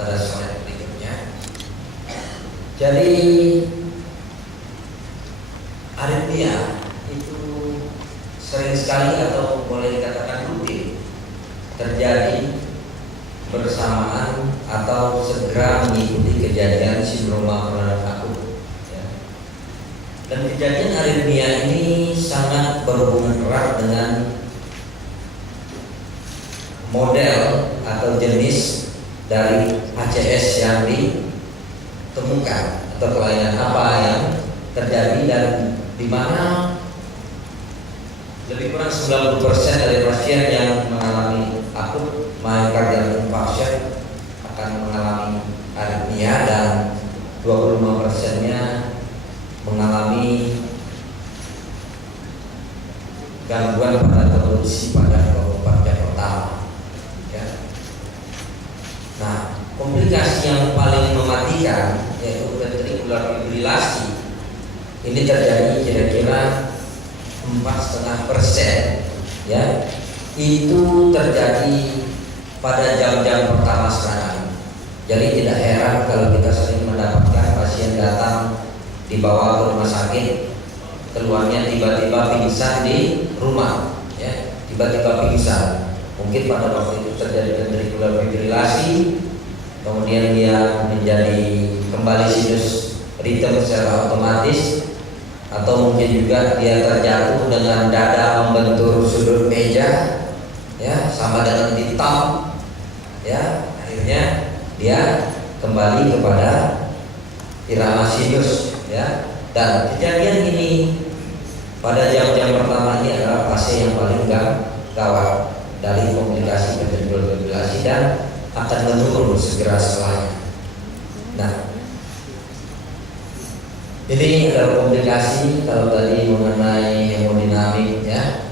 pada slide berikutnya. Jadi aritmia itu sering sekali atau boleh dikatakan rutin terjadi bersamaan atau segera mengikuti kejadian sindroma koroner akut. Dan kejadian aritmia ini sangat berhubungan erat dengan model atau jenis dari ACS yang ditemukan atau kelainan apa yang terjadi, dan di mana lebih kurang 90% dari pasien yang mengalami akut myocardial infarction akan mengalami aritmia, dan 25%-nya mengalami gangguan pada produksi pada 24 jam pertama. Nah, komplikasi yang paling mematikan yaitu ventricular fibrilasi. Ini terjadi kira-kira 4,5%, ya. Itu terjadi pada jam-jam pertama serangan. Jadi tidak heran kalau kita sering mendapatkan pasien datang dibawa ke rumah sakit, keluarnya tiba-tiba pingsan di rumah, ya. Tiba-tiba pingsan. Mungkin pada waktu itu terjadi ventricular fibrilasi, kemudian dia menjadi kembali sinus rhythm secara otomatis, atau mungkin juga dia terjatuh dengan dada membentur sudut meja, ya, sama dengan ditam, ya, akhirnya dia kembali kepada irama sinus, ya. Dan kejadian ini pada jam-jam pertama ini adalah fase yang paling gawat dari komplikasi ventricular fibrilasi dan akan menurun segera setelahnya. Nah, ini adalah komplikasi. Kalau tadi mengenai hemodinamik, ya,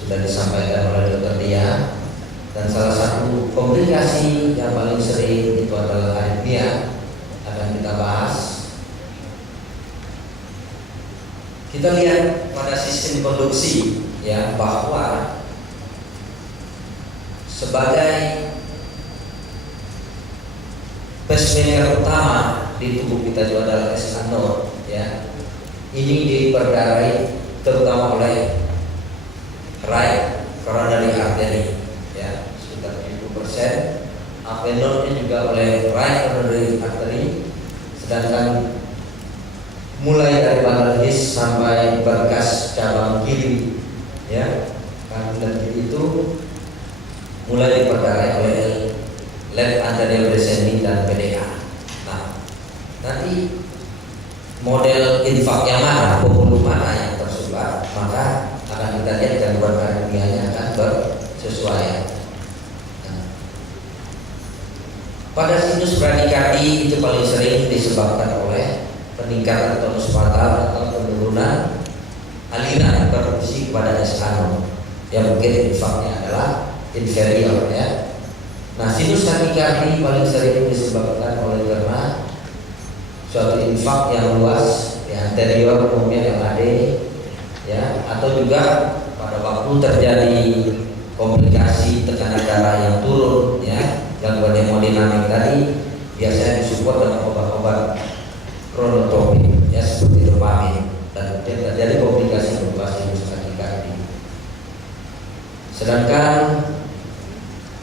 sudah disampaikan oleh Dr. Dia, dan salah satu komplikasi yang paling sering itu adalah aritmia, akan kita bahas. Kita lihat pada sistem konduksi, ya, bahwa sebagai pacemaker utama di tubuh kita itu adalah S-node, ya. Ini diperdarai terutama oleh right coronary artery, ya, sekitar 70%. Avenolnya juga oleh right coronary artery, sedangkan mulai dari Bangalhis sampai berkas cabang kiri, ya, kanan kiri itu mulai diperdarai oleh left anterior descending dan PDA. Nah, nanti model infaknya mana, pembuluh mana yang tersebar, maka akan kita lihat gangguan aritmianya akan bersesuaian. Nah, pada sinus bradikardi itu paling sering disebabkan oleh peningkatan tonus fatal atau penurunan aliran produksi kepada S-node, yang mungkin infaknya adalah inferior, ya. Nah, sinus takikardi paling sering disebabkan oleh karena suatu infak yang luas di anterior, umumnya LAD, ya, atau juga pada waktu terjadi komplikasi tekanan darah yang turun, ya, gangguan hemodinamik tadi biasanya disupport dengan obat-obat kronotropik, ya, seperti dopamin, dan terjadi komplikasi berupa sinus takikardi. Sedangkan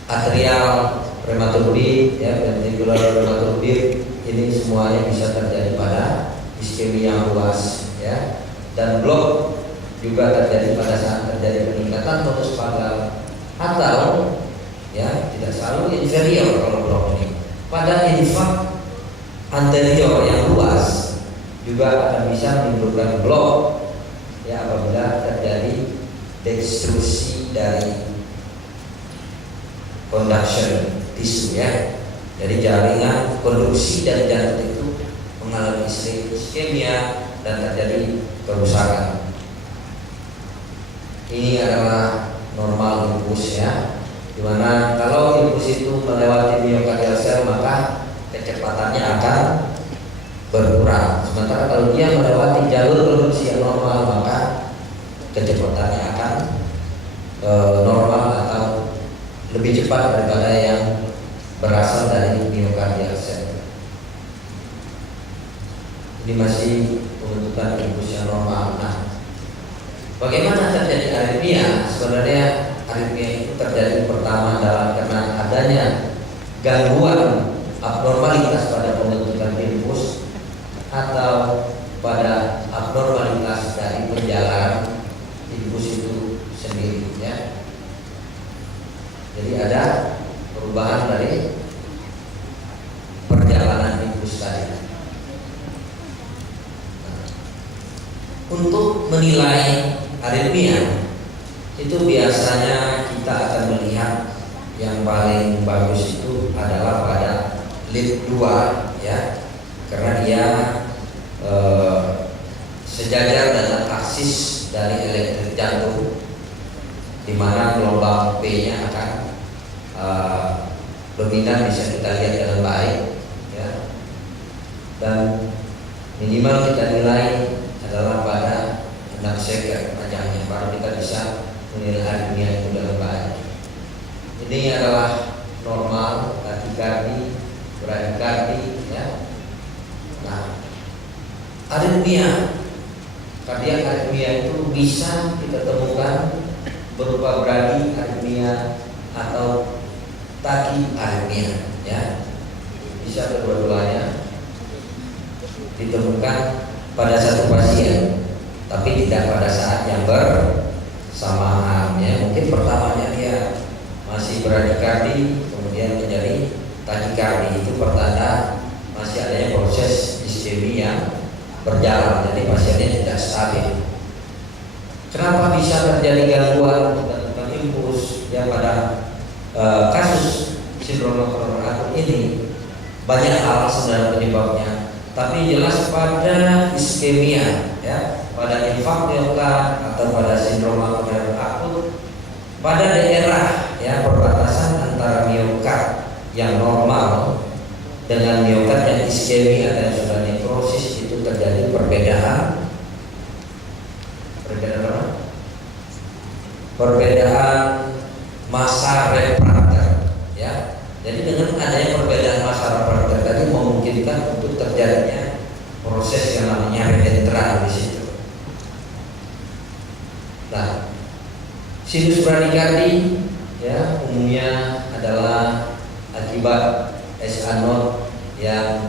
atrial prematurdi, ya, ventricular prematurdi, ini semuanya bisa terjadi pada iskemia yang luas, ya, dan blok juga terjadi pada saat terjadi peningkatan tonus fatal atau, ya, tidak selalu inferior kalau blok ini. Pada infak anterior yang luas juga akan bisa menimbulkan blok, ya, apabila terjadi destruksi dari conduction tisu, ya. Jadi jaringan konduksi dari jantung itu mengalami iskemia dan terjadi kerusakan. Ini adalah normal impuls, ya, dimana kalau impuls itu melewati myocardial cell maka kecepatannya akan berkurang. Sementara kalau dia melewati jalur produksi yang normal maka kecepatannya akan normal atau lebih cepat daripada yang berasal dari myocardial ini masih pembentukan impulsi yang normal. Nah, bagaimana terjadi aritmia? Sebenarnya aritmia itu terjadi pertama karena adanya gangguan abnormalitas pada pembentukan impuls atau pada abnormalitas dari penjalanan impuls itu sendiri, ya. Jadi ada perubahan dari perjalanan impuls tadi. Untuk menilai aritmia itu biasanya kita akan melihat yang paling bagus itu adalah pada lead 2, ya, karena dia sejajar dengan aksis dari elektrik jantung, di mana gelombang P-nya akan dominan, bisa kita lihat dengan baik, ya. Dan minimal kita nilai adalah pada 6 second panjangnya, baru kita bisa menilai aritmia itu dengan baik. Ini adalah normal, takikardi, bradikardi, ya. Nah, aritmia, kardiak aritmia itu bisa kita temukan berupa bradiaritmia atau takiaritmia, ya. Bisa kedua-duanya ditemukan pada satu pasien, tapi tidak pada saat yang bersamaan, ya. Mungkin pertamanya dia masih bradikardi, kemudian menjadi takikardi, itu pertanda masih adanya proses iskemi yang berjalan, jadi pasiennya tidak stabil. Kenapa bisa terjadi gangguan pembentukan impuls? Ya, pada kasus sindrom koroner akut ini banyak hal sebenarnya penyebabnya, tapi jelas pada iskemia, ya, pada infak miokard atau pada sindrom koroner akut pada daerah, ya, perbatasan antara miokard yang normal dengan miokard yang iskemi atau yang sudah nekrosis, itu terjadi perbedaan apa? Perbedaan masa refraktor, ya. Jadi dengan adanya perbedaan masa refraktor tadi memungkinkan untuk terjadinya proses yang namanya reentrant di situ. Nah, sinus bradikardi, ya, umumnya adalah akibat SA0 yang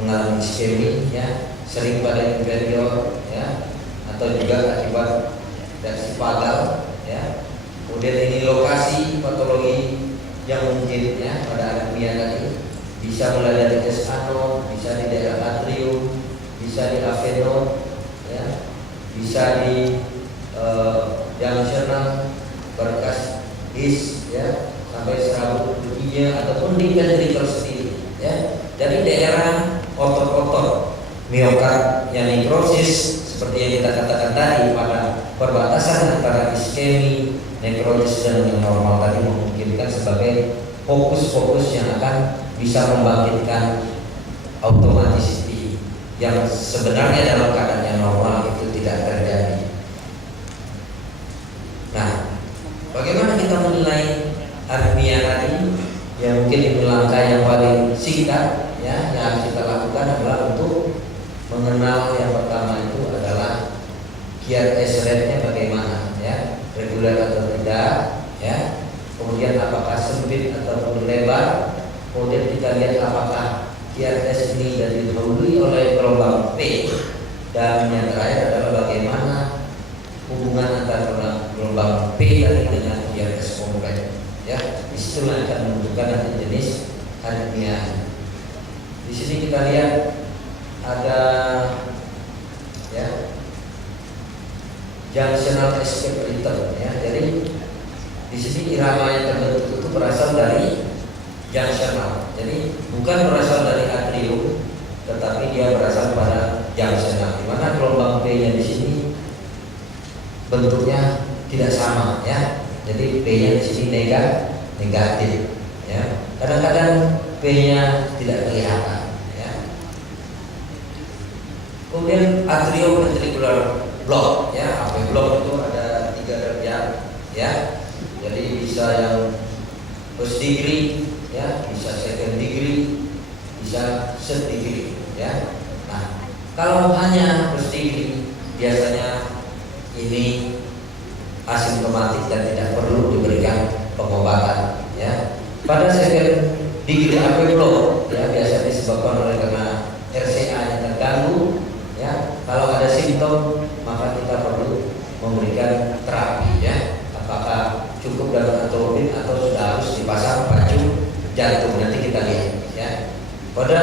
mengalami iskemi, ya, sering pada inferior, ya, atau juga akibat reaksi fatal, ya. Kemudian ini lokasi patologi yang mungkin, ya, pada aritmia tadi bisa mulai dari SA0, bisa di daerah atrium, bisa di avenol, ya, bisa di junctional, berkas his, ya, sampai serabut giginya ataupun di ventricle sendiri, ya. Jadi daerah otot-otot miokard yang nekrosis seperti yang kita katakan tadi pada perbatasan antara iskemi, nekrosis dan yang normal tadi memungkinkan sebagai fokus-fokus yang akan bisa membangkitkan automaticity yang sebenarnya dalam keadaan yang normal itu tidak terjadi. Nah, bagaimana kita menilai aritmia tadi? Ya, mungkin ini langkah yang paling singkat, ya, yang harus kita lakukan adalah untuk mengenal yang pertama itu adalah QRS rate-nya bagaimana, ya, reguler atau tidak, ya. Kemudian apakah sempit ataupun lebar. Kemudian kita lihat apakah QRS ini didahului oleh gelombang P. Dan yang terakhir adalah bagaimana hubungan antara gelombang P tadi dengan QRS kompleks, ya. Disitulah akan menentukan nanti jenis aritmia. Di sini kita lihat ada, ya, junctional escape rhythm, ya. Jadi di sini irama yang terbentuk itu berasal dari junctional. Jadi bukan berasal dari atrium, tetapi dia berasal pada junctional, di mana gelombang P-nya di sini bentuknya tidak sama, ya. Jadi P-nya di sini negatif, ya. Kadang-kadang P-nya tidak kelihatan, ya. Kemudian atrioventricular block, ya. AP block itu ada 3 derajat, ya. Jadi bisa yang first degree, ya, bisa second degree, bisa third degree, ya. Nah, Kalau hanya prostaglandin biasanya ini asimptomatik dan tidak perlu diberikan pengobatan ya. Pada second degree block ya biasanya disebabkan oleh karena RCA yang terganggu ya. Kalau ada simptom maka kita perlu memberikan terapi ya. Apakah cukup dengan atropin atau sudah harus dipasang pacu jantung, nanti kita lihat ya. Pada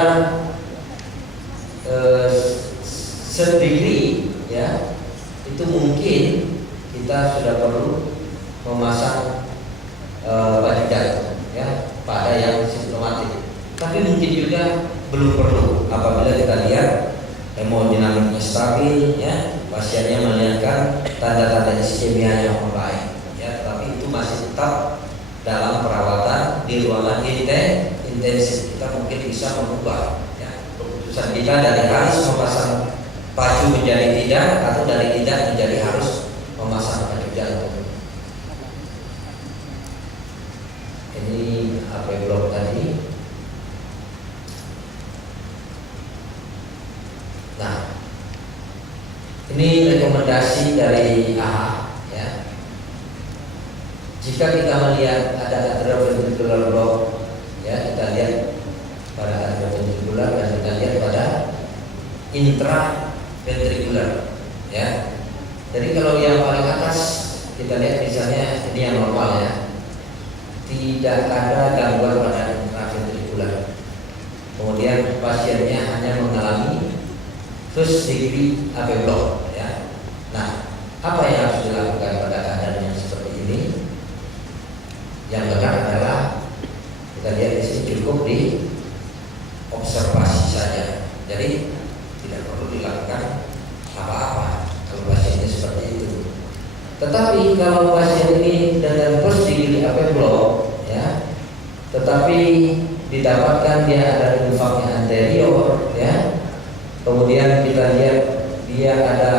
degree ya itu mungkin kita sudah perlu memasang pacu jantung ya pada yang simptomatik. Tapi mungkin juga belum perlu apabila kita lihat hemodinamiknya stabil ya, pasiennya melihatkan tanda-tanda iskemia yang membaik ya, tapi itu masih tetap dalam perawatan di ruangan intensif. Kita mungkin bisa mengubah ya keputusan kita dari harus memasang pacu menjadi tidak, atau dari tidak menjadi harus memasang pacu jantung. Ini blok tadi. Nah, ini rekomendasi dari AHA ya. Jika kita melihat ada atrioventricular block ya, kita lihat pada atrioventricular dan kita lihat pada intraventricular ya. Jadi kalau yang paling atas kita lihat misalnya ini yang normal ya, tidak ada gangguan pada intraventricular. Kemudian pasiennya hanya mengalami first degree block ya. Nah, apa yang harus dilakukan pada keadaan yang seperti ini? Yang benar adalah kita lihat di sini cukup di observasi saja. Jadi tidak perlu dilakukan apa-apa kalau pasiennya seperti itu. Tetapi kalau pasien ini dengan first degree block ya, tetapi didapatkan dia ada infaknya anterior ya, kemudian kita lihat dia ada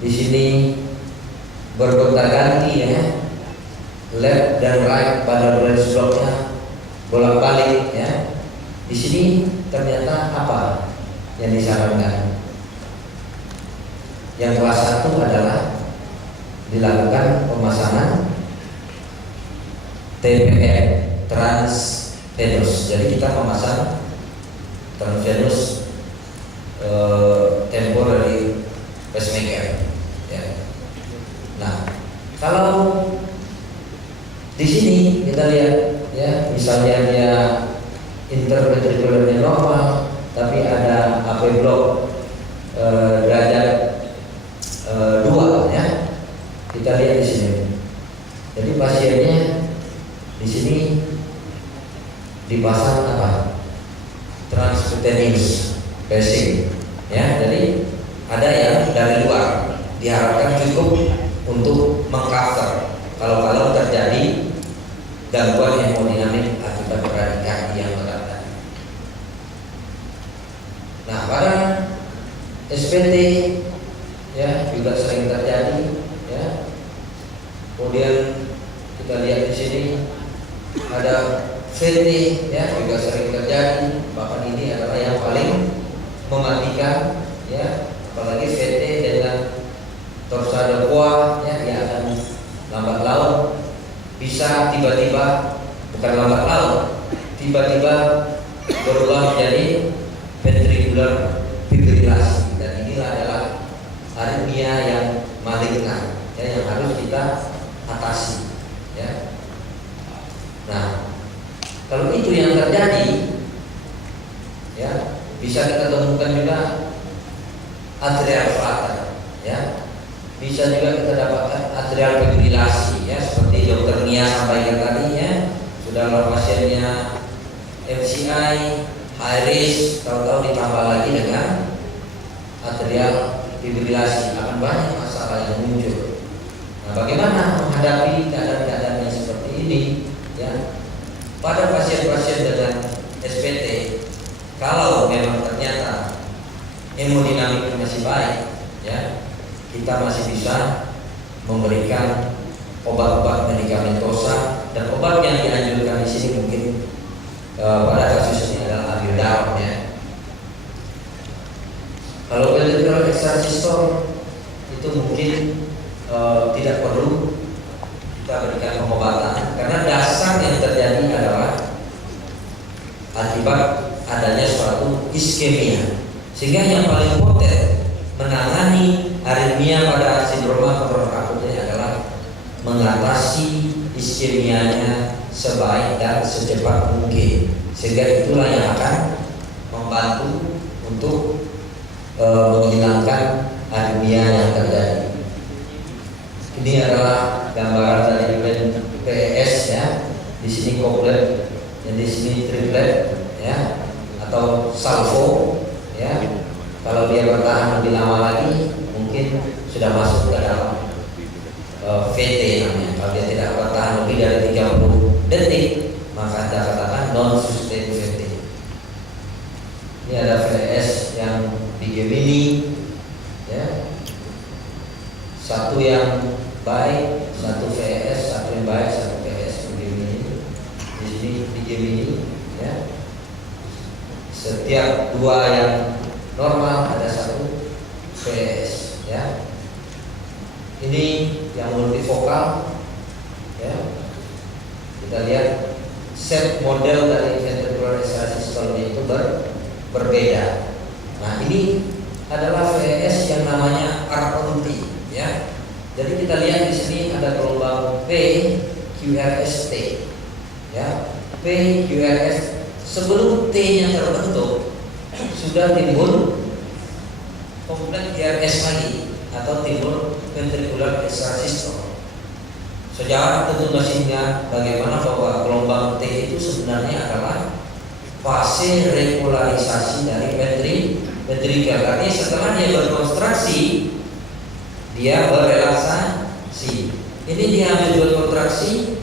di sini bergonta-ganti ya, left dan right pada branch blocknya bolak-balik ya. Di sini ternyata apa yang disarankan? Yang kelas 1 adalah dilakukan pemasangan TPN, transvenous. Jadi kita memasang transvenous temporary pacemaker ya. Nah, kalau di sini kita lihat ya, misalnya dia interventricularnya normal tapi ada AP block derajat 2 ya. Kita lihat di sini. Jadi pasiennya di sini dipasang apa? Transcutaneous pacing ya. Jadi ada yang dari luar diharapkan cukup untuk mengcover kalau terjadi gangguan hemodinamik akibat bradikardia yang berat. Nah, pada SPT ya juga sering terjadi ya. Kemudian kita lihat di sini ada VT ya, juga sering terjadi. Bahkan ini adalah yang paling mematikan ya, apalagi VT dengan torsade poa ya, dia akan lambat laun, bisa tiba-tiba, bukan lambat laun, tiba-tiba berubah menjadi ventricular fibrilasi, dan inilah adalah aritmia yang malignan ya, yang harus kita atasi ya. Nah, kalau itu yang terjadi ya, bisa kita temukan juga atrial flutter ya, bisa juga kita dapatkan atrial fibrilasi ya, seperti Dr. Nia sampaikan tadi ya. Sudah pasiennya MCI high risk, tahu-tahu ditambah lagi dengan atrial fibrilasi, akan banyak masalah yang muncul. Nah, bagaimana menghadapi keadaan-keadaan yang seperti ini ya? Pada pasien-pasien dengan SPT, kalau memang ternyata hemodinamiknya masih baik ya, kita masih bisa memberikan obat-obat medikamentosa, dan obat yang dianjurkan di sini mungkin pada kasus ini adalah amiodarone ya. Kalau resistor itu mungkin tidak perlu kita berikan pengobatan karena dasar yang terjadi adalah akibat adanya suatu iskemia, sehingga yang paling poten menangani aritmia pada sindroma koroner akut ini adalah mengatasi iskemianya sebaik dan secepat mungkin, sehingga itulah yang akan membantu untuk menghilangkan aritmia yang terjadi. Ini adalah gambaran dari PES ya. Di sini koplet, dan di sini triplet ya, atau salvo ya. Kalau dia bertahan lebih lama lagi, mungkin sudah masuk ke dalam VT namanya. Kalau dia tidak bertahan lebih dari 30 detik, maka kita katakan non sustain VT. Ini ada VS yang di Gemini ya. Satu yang baik, satu VS, satu yang baik, satu VS di Gemini. Di sini di Gemini ya. Setiap dua yang normal ada satu VS ya. Ini yang multifokal ya. Kita lihat set model dari ventricular systole itu berbeda. Nah, ini adalah VS yang namanya ROT ya. Jadi kita lihat di sini ada gelombang PQRST ya. PQRS sebelum T-nya terbentuk sudah timbul kompleks QRS lagi atau timbul ventricular systole. Sejauh tentu masih ingat bagaimana bahwa gelombang T itu sebenarnya adalah fase regularisasi dari ventrikel. Artinya setelah dia berkontraksi, dia berrelaksasi. Ini dia ambil berkontraksi,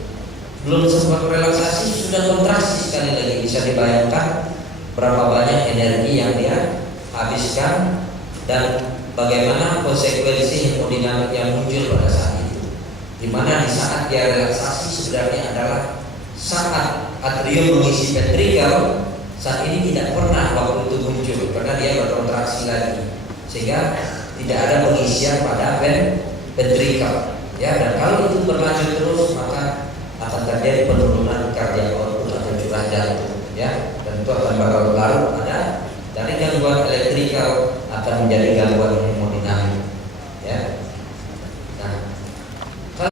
belum sempat relaksasi sudah kontraksi sekali lagi. Bisa dibayangkan berapa banyak energi yang dia habiskan dan bagaimana konsekuensi hemodinamik yang muncul pada saat itu. Dimana di saat dia relaksasi sebenarnya adalah saat atrium mengisi ventrikel. Saat ini tidak pernah waktu itu muncul karena dia berkontraksi lagi, sehingga tidak ada pengisian pada ventrikel ya. Dan kalau itu berlanjut terus, maka